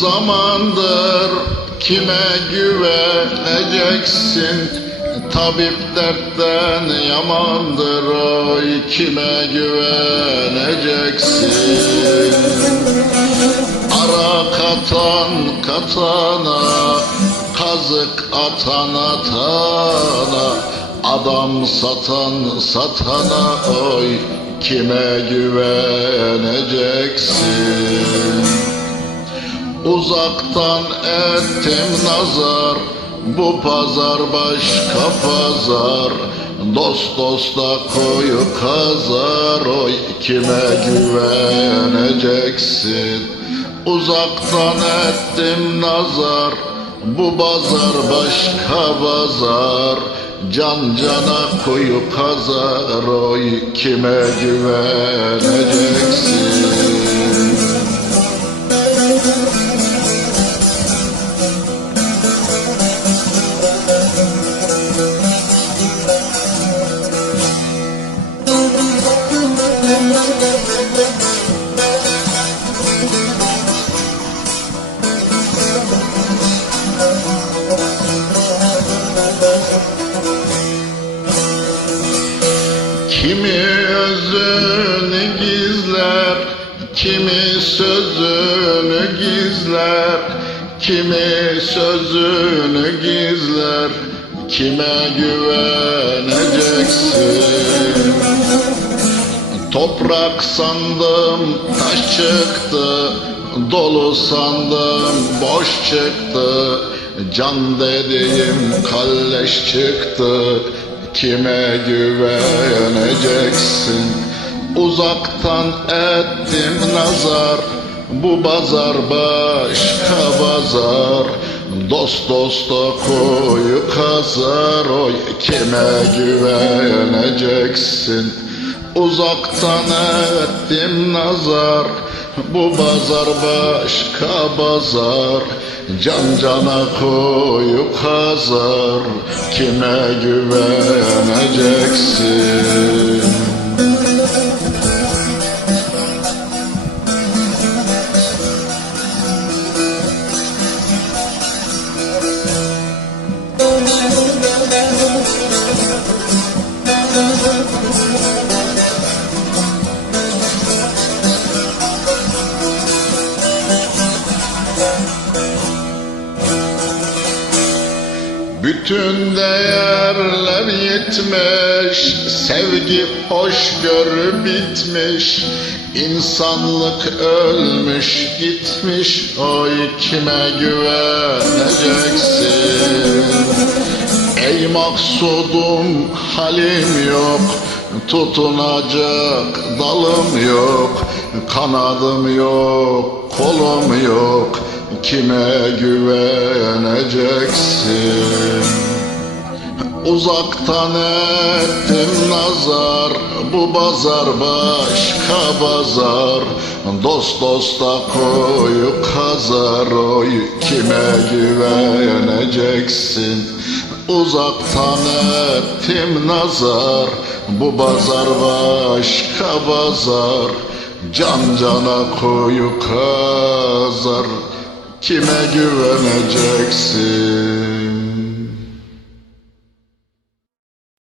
zamandır? Kime güveneceksin? Tabip dertten yamandır oy. Kime güveneceksin? Ara katan katana Kazık atan atana Adam satan satana oy Kime güveneceksin? Uzaktan ettim nazar Bu pazar başka pazar. Dost dosta koyu kazar Oy kime güveneceksin? Uzaktan ettim nazar Bu pazar başka pazar Can cana koyu kazar Oy kime güveneceksin Kimi özünü gizler, kimi sözünü gizler, kimi sözünü gizler, kime güveneceksin? Toprak sandım taş çıktı Dolu sandım boş çıktı Can dediğim kalleş çıktı Kime güveneceksin? Uzaktan ettim nazar Bu pazar başka pazar Dost dosta koyu kazar Oy kime güveneceksin? Uzaktan ettim nazar Bu pazar başka pazar Can cana koyu kazar Kime güveneceksin Bütün değerler yitmiş, sevgi hoşgörü bitmiş, insanlık ölmüş gitmiş, oy kime güveneceksin? Ey maksudum halim yok, tutunacak dalım yok, kanadım yok, kolum yok, kime güveneceksin? Uzaktan ettim nazar Bu pazar başka pazar Dost dosta koyu kazar Oy kime güveneceksin? Uzaktan ettim nazar Bu pazar başka pazar Can cana koyu kazar Kime güveneceksin